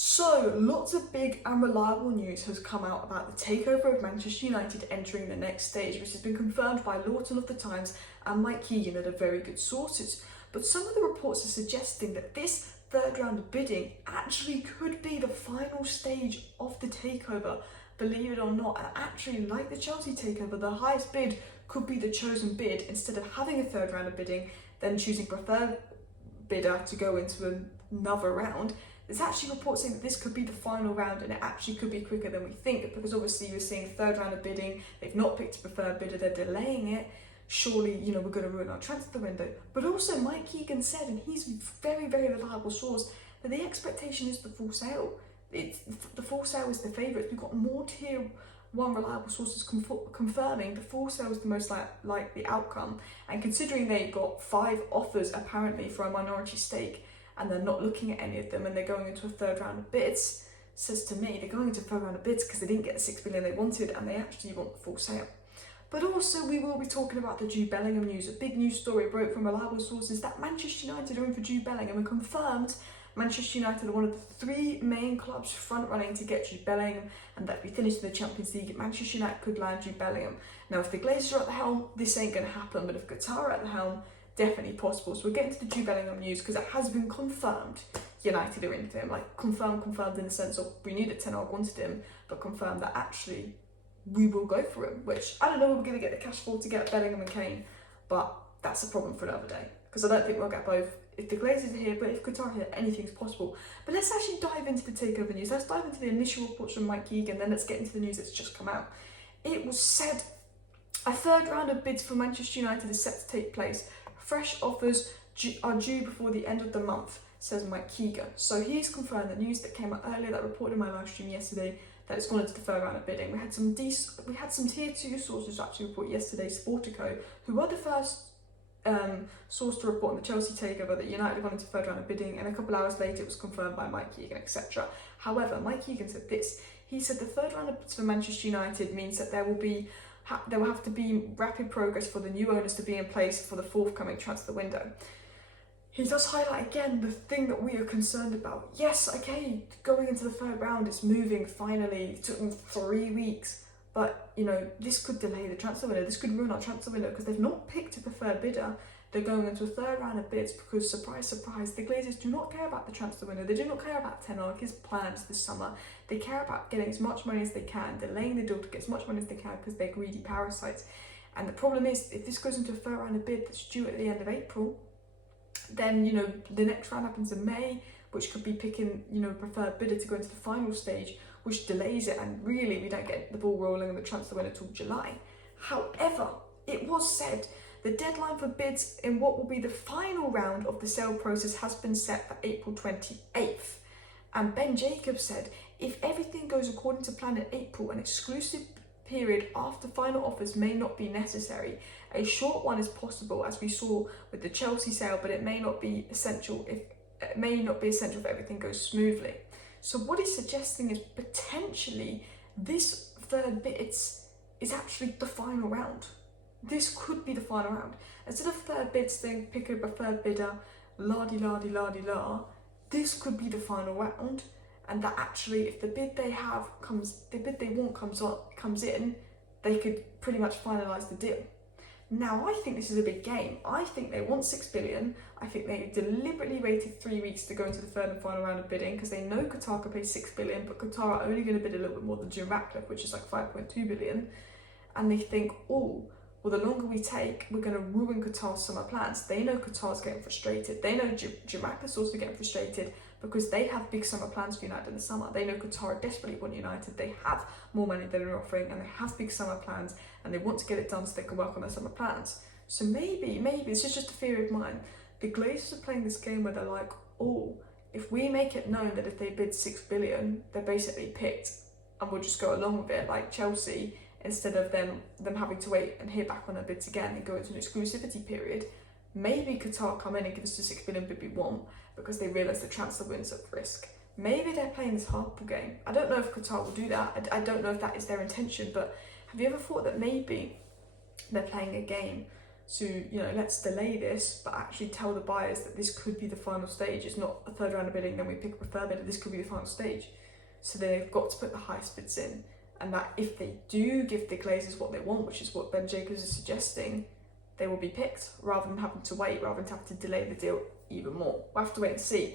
So, lots of big and reliable news has come out about the takeover of Manchester United entering the next stage, which has been confirmed by Lawton of the Times and Mike Keegan that are very good sources. But some of the reports are suggesting that this third round of bidding actually could be the final stage of the takeover, believe it or not. And actually, like the Chelsea takeover, the highest bid could be the chosen bid. Instead of having a third round of bidding, then choosing preferred bidder to go into another round. There's actually reports saying that this could be the final round and it actually could be quicker than we think, because obviously you're seeing third round of bidding, they've not picked a preferred bidder, they're delaying it. Surely, we're going to ruin our transfer window. But also Mike Keegan said, and he's a very, very reliable source, that the expectation is the full sale. The full sale is the favourite. We've got more tier one reliable sources confirming the full sale is the most likely outcome. And considering they got 5 offers apparently for a minority stake, and they're not looking at any of them, and they're going into a third round of bids, says to me they're going into a third round of bids because they didn't get the 6 billion they wanted, and they actually want the full sale. But also we will be talking about the Jude Bellingham news. A big news story broke from reliable sources that Manchester United are in for Jude Bellingham, and confirmed Manchester United are one of the 3 main clubs front running to get Jude Bellingham, and that if we finish in the Champions League, Manchester United could land Jude Bellingham. Now if the Glazers are at the helm, this ain't going to happen, but if Qatar are at the helm, definitely possible. So we'll get into the Jude Bellingham news because it has been confirmed United are into him. Like confirmed in the sense of we knew that Ten Hag wanted him, but confirmed that actually we will go for him, which I don't know we're going to get the cash for to get Bellingham and Kane, but that's a problem for another day because I don't think we'll get both if the Glazers are here, but if Qatar are here, anything's possible. But let's actually dive into the takeover news. Let's dive into the initial reports from Mike Keegan, then let's get into the news that's just come out. It was said a third round of bids for Manchester United is set to take place. Fresh offers are due before the end of the month, says Mike Keegan. So he's confirmed the news that came out earlier, that reported in my live stream yesterday, that it's gone into the third round of bidding. We had some tier 2 sources actually report yesterday, Sportico, who were the first source to report on the Chelsea takeover that United had gone into the third round of bidding, and a couple hours later it was confirmed by Mike Keegan, etc. However, Mike Keegan said this. He said the third round of bids for Manchester United means that there will have to be rapid progress for the new owners to be in place for the forthcoming transfer window. He does highlight again the thing that we are concerned about. Yes, okay, going into the third round, it's moving finally. It took them 3 weeks. But, this could delay the transfer window. This could ruin our transfer window because they've not picked a preferred bidder. They're going into a third round of bids because, surprise, surprise, the Glazers do not care about the transfer window. They do not care about Ten Hag, his plans this summer. They care about getting as much money as they can, delaying the deal to get as much money as they can because they're greedy parasites. And the problem is, if this goes into a third round of bid that's due at the end of April, then, the next round happens in May, which could be picking, a preferred bidder to go into the final stage, which delays it, and really we don't get the ball rolling on the transfer window until July. However, it was said the deadline for bids in what will be the final round of the sale process has been set for April 28th. And Ben Jacobs said, if everything goes according to plan in April, an exclusive period after final offers may not be necessary. A short one is possible, as we saw with the Chelsea sale, but it may not be essential if everything goes smoothly. So what he's suggesting is potentially this third bid is actually the final round. This could be the final round. Instead of third bids saying pick a preferred bidder, la-di-la-di-la-di-la, this could be the final round. And that actually, if the bid they want comes in, they could pretty much finalise the deal. Now, I think this is a big game. I think they want 6 billion. I think they deliberately waited 3 weeks to go into the third and final round of bidding because they know Qatar could pay 6 billion, but Qatar are only going to bid a little bit more than Jim Ratcliffe, which is like 5.2 billion. And they think, well, the longer we take, we're going to ruin Qatar's summer plans. They know Qatar's getting frustrated. They know Jim Ratcliffe's also getting frustrated because they have big summer plans for United in the summer. They know Qatar desperately want United. They have more money than they're offering, and they have big summer plans, and they want to get it done so they can work on their summer plans. So maybe, this is just a theory of mine. The Glazers are playing this game where they're like, if we make it known that if they bid 6 billion, they're basically picked, and we'll just go along with it, like Chelsea, instead of them having to wait and hear back on their bids again and go into an exclusivity period. Maybe Qatar come in and give us the 6 billion bid we want because they realise the transfer window's at risk. Maybe they're playing this hardball game. I don't know if Qatar will do that. I don't know if that is their intention, but have you ever thought that maybe they're playing a game to, you know, let's delay this, but actually tell the buyers that this could be the final stage. It's not a third round of bidding, then we pick up a third bidder, this could be the final stage. So they've got to put the highest bids in, and that if they do give the Glazers what they want, which is what Ben Jacobs is suggesting, they will be picked, rather than having to wait, rather than having to delay the deal even more. We'll have to wait and see.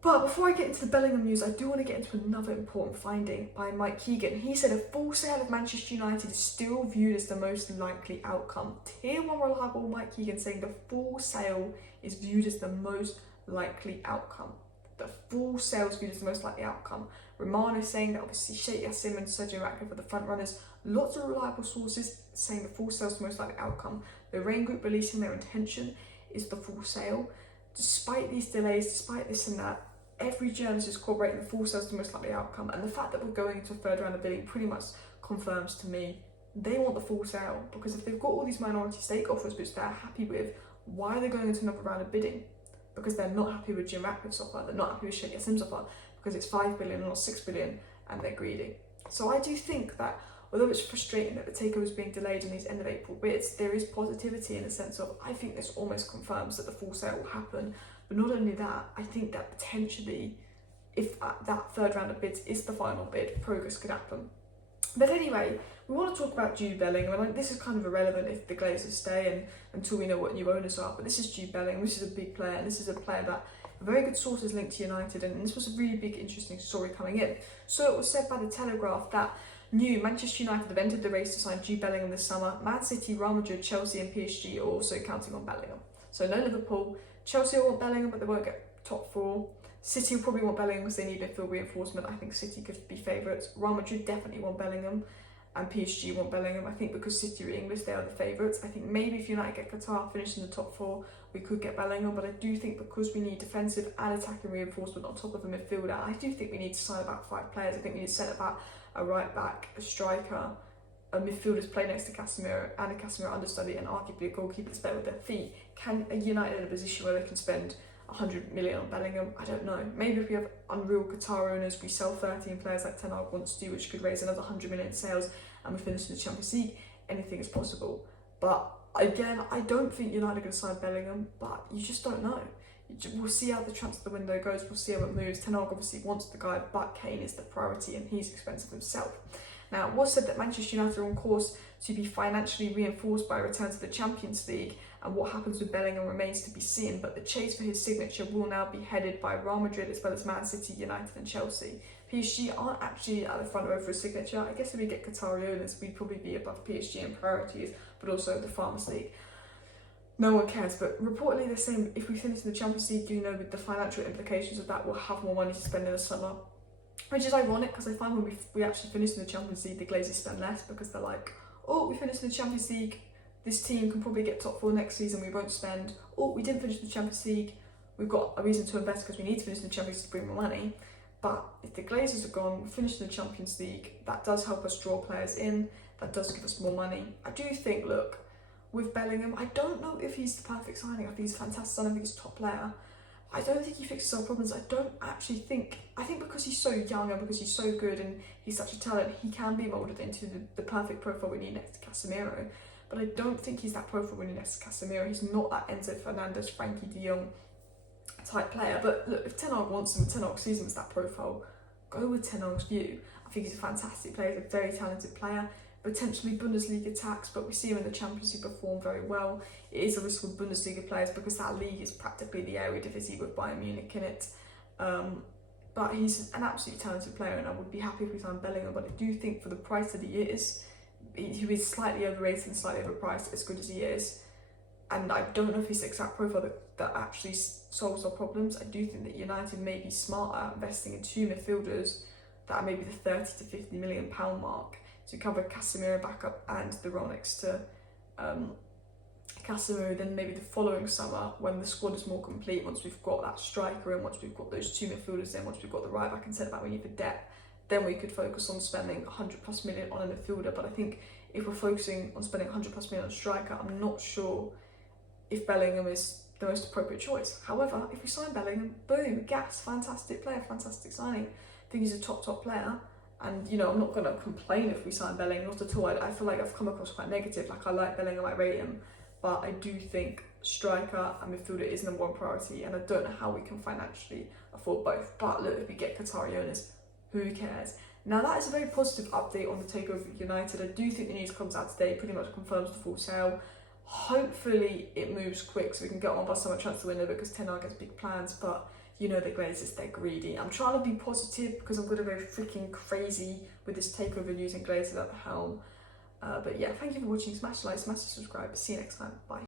But before I get into the Bellingham news, I do want to get into another important finding by Mike Keegan. He said a full sale of Manchester United is still viewed as the most likely outcome. Tier 1 reliable Mike Keegan saying the full sale is viewed as the most likely outcome. The full sale is viewed as the most likely outcome. Romano is saying that obviously Sheikh Yassim and Sergio Ratcliffe are the front runners. Lots of reliable sources saying the full sale is the most likely outcome. The Rain Group releasing their intention is the full sale. Despite these delays, despite this and that, every journalist is corroborating the full sale is the most likely outcome, and the fact that we're going into a third round of bidding pretty much confirms to me they want the full sale, because if they've got all these minority stake offers which they're happy with, why are they going into another round of bidding? Because they're not happy with Jim Ratcliffe's offer, they're not happy with Sheikh Yassim's offer, because it's 5 billion and not 6 billion, and they're greedy. So I do think that although it's frustrating that the takeover is being delayed in these end of April bids, there is positivity in the sense of, I think this almost confirms that the full sale will happen. But not only that, I think that potentially, if that third round of bids is the final bid, progress could happen. But anyway, we want to talk about Jude Bellingham, and this is kind of irrelevant if the Glazers stay and until we know what new owners are, but this is Jude Bellingham, this is a big player, and this is a player that very good sources linked to United, and this was a really big, interesting story coming in. So it was said by the Telegraph that Manchester United have entered the race to sign Jude Bellingham this summer. Man City, Real Madrid, Chelsea and PSG are also counting on Bellingham. So no Liverpool. Chelsea will want Bellingham, but they won't get top 4. City will probably want Bellingham because they need midfield reinforcement. I think City could be favourites. Real Madrid definitely want Bellingham, and PSG want Bellingham. I think because City are English, they are the favourites. I think maybe if United get Qatar finished in the top 4, we could get Bellingham, but I do think because we need defensive and attacking reinforcement on top of a midfielder, I do think we need to sign about 5 players. I think we need to set about a right back, a striker, a midfielders play next to Casemiro, and a Casemiro understudy, and arguably a goalkeeper to play with their feet. Can a United in a position where they can spend 100 million on Bellingham? I don't know. Maybe if we have unreal Qatar owners, we sell 13 players like Ten Hag wants to do, which could raise another 100 million in sales, and we finish in the Champions League. Anything is possible. But again, I don't think United are going to sign Bellingham, but you just don't know. We'll see how the transfer window goes, we'll see how it moves. Ten Hag obviously wants the guy, but Kane is the priority and he's expensive himself. Now, it was said that Manchester United are on course to be financially reinforced by a return to the Champions League, and what happens with Bellingham remains to be seen, but the chase for his signature will now be headed by Real Madrid as well as Man City, United and Chelsea. PSG aren't actually at the front row for a signature. I guess if we get Qatari owners, we'd probably be above PSG in priorities, but also the Farmers League. No one cares, but reportedly they're saying if we finish in the Champions League, you know, with the financial implications of that, we'll have more money to spend in the summer. Which is ironic, because I find when we actually finish in the Champions League, the Glazers spend less, because they're like, oh, we finished in the Champions League, this team can probably get top 4 next season, we won't spend. Oh, we didn't finish in the Champions League, we've got a reason to invest because we need to finish in the Champions League to bring more money. But if the Glazers are gone, we finish in the Champions League, that does help us draw players in, that does give us more money. I do think, look, with Bellingham, I don't know if he's the perfect signing. I think he's a fantastic signing, I think he's a top player. I don't think he fixes our problems. I think because he's so young and because he's so good and he's such a talent, he can be moulded into the perfect profile we need next to Casemiro. But I don't think he's that profile we need next to Casemiro. He's not that Enzo Fernandez, Frankie de Jong type player. But look, if Ten Hag wants him, Ten Hag sees him as that profile, go with Ten Hag's view. I think he's a fantastic player, he's a very talented player. Potentially Bundesliga tax, but we see him in the Champions League perform very well. It is a risk with Bundesliga players because that league is practically the Eredivisie with Bayern Munich in it. But he's an absolutely talented player, and I would be happy if we signed Bellingham, but I do think for the price that he is slightly overrated and slightly overpriced, as good as he is. And I don't know if he's the exact profile that actually solves our problems. I do think that United may be smarter investing in 2 midfielders that are maybe the 30 to 50 million pound mark, to cover Casemiro backup and the role next to Casemiro. Then maybe the following summer, when the squad is more complete, once we've got that striker in, once we've got those 2 midfielders in, once we've got the right back and centre back we need for depth, then we could focus on spending 100+ million on a midfielder. But I think if we're focusing on spending 100+ million on a striker, I'm not sure if Bellingham is the most appropriate choice. However, if we sign Bellingham, boom, gas, fantastic player, fantastic signing. I think he's a top player. And, you know, I'm not going to complain if we sign Bellingham, not at all. I feel like I've come across quite negative. Like, I like Bellingham, I rate him. but I do think striker and midfielder is number one priority, and I don't know how we can financially afford both. But look, if we get Qatari owners, who cares? Now that is a very positive update on the takeover of United. I do think the news comes out today, pretty much confirms the full sale. Hopefully it moves quick so we can get on by summer transfer window, because Ten Hag has big plans, but you know the Glazers, they're greedy. I'm trying to be positive because I'm going to go freaking crazy with this takeover news and Glazers at the helm. But yeah, thank you for watching. Smash the like, smash the subscribe. See you next time. Bye.